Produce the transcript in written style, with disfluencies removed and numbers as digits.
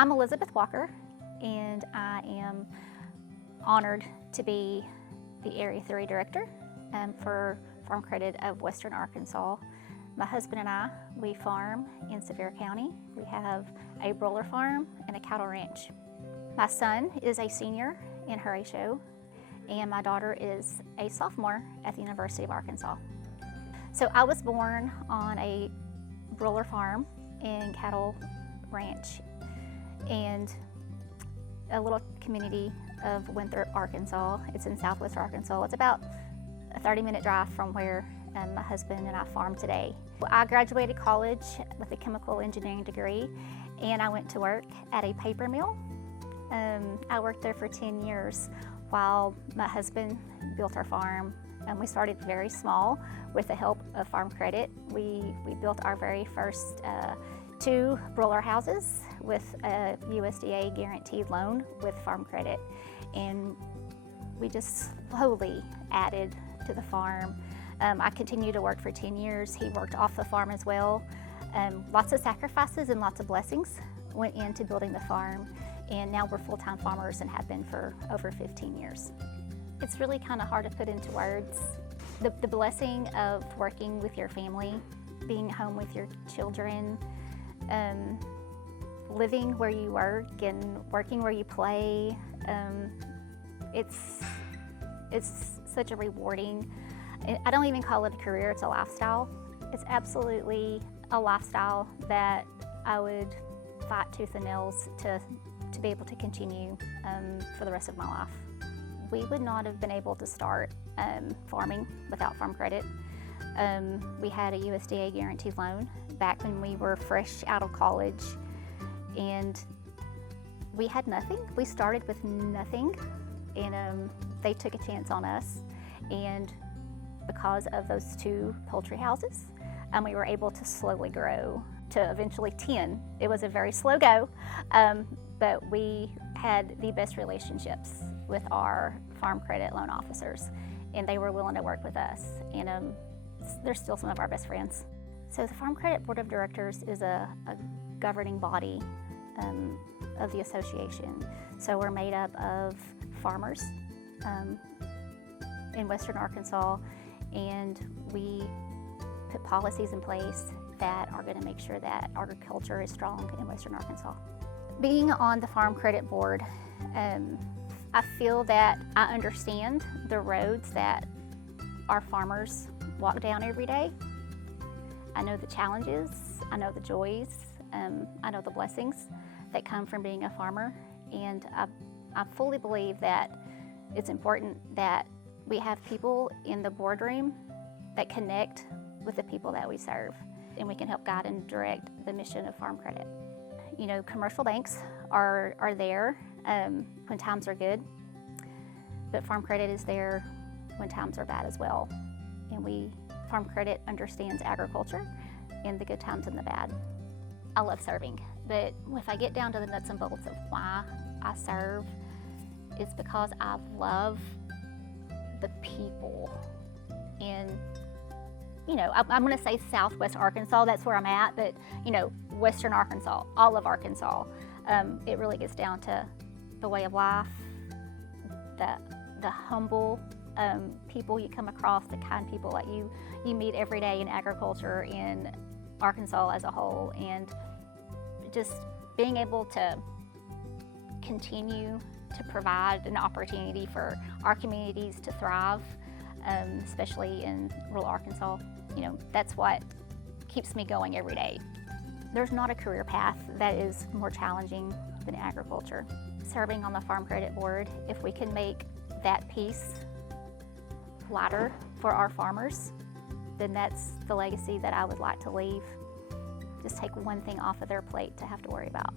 I'm Elizabeth Walker, and I am honored to be the Area 3 Director for Farm Credit of Western Arkansas. My husband and I, we farm in Sevier County. We have a broiler farm and a cattle ranch. My son is a senior in Horatio, and my daughter is a sophomore at the University of Arkansas. So I was born on a broiler farm and cattle ranch in a little community of Winthrop, Arkansas. It's in southwest Arkansas. It's about a 30-minute drive from where my husband and I farm today. I graduated college with a chemical engineering degree, and I went to work at a paper mill. I worked there for 10 years while my husband built our farm. We started very small with the help of Farm Credit. We built our very first 2 broiler houses with a USDA guaranteed loan with Farm Credit, and we just slowly added to the farm. I continued to work for 10 years. He worked off the farm as well. Lots of sacrifices and lots of blessings went into building the farm, and now we're full-time farmers and have been for over 15 years. It's really kind of hard to put into words. The blessing of working with your family, being home with your children, living where you work and working where you play. It's such a rewarding, I don't even call it a career, it's a lifestyle. It's absolutely a lifestyle that I would fight tooth and nails to be able to continue for the rest of my life. We would not have been able to start farming without Farm Credit. We had a USDA guaranteed loan back when we were fresh out of college, and we had nothing. We started with nothing, and they took a chance on us, and because of those 2 poultry houses, we were able to slowly grow to eventually 10. It was a very slow go, but we had the best relationships with our Farm Credit loan officers, and they were willing to work with us, and they're still some of our best friends. So the Farm Credit Board of Directors is a governing body of the association. So we're made up of farmers in Western Arkansas, and we put policies in place that are going to make sure that agriculture is strong in Western Arkansas. Being on the Farm Credit Board, I feel that I understand the roads that our farmers walk down every day. I know the challenges, I know the joys, I know the blessings that come from being a farmer, and I fully believe that it's important that we have people in the boardroom that connect with the people that we serve, and we can help guide and direct the mission of Farm Credit. You know, commercial banks are there when times are good, but Farm Credit is there when times are bad as well. And Farm Credit understands agriculture in the good times and the bad. I love serving, but if I get down to the nuts and bolts of why I serve, it's because I love the people. And you know, I'm going to say southwest Arkansas, that's where I'm at, but you know, western Arkansas, all of Arkansas, it really gets down to the way of life, the humble people you come across, the kind people that you meet every day in agriculture in Arkansas as a whole, and just being able to continue to provide an opportunity for our communities to thrive, especially in rural Arkansas. You know, that's what keeps me going every day. There's not a career path that is more challenging than agriculture. Serving on the Farm Credit Board, if we can make that piece lighter for our farmers, then that's the legacy that I would like to leave. Just take one thing off of their plate to have to worry about.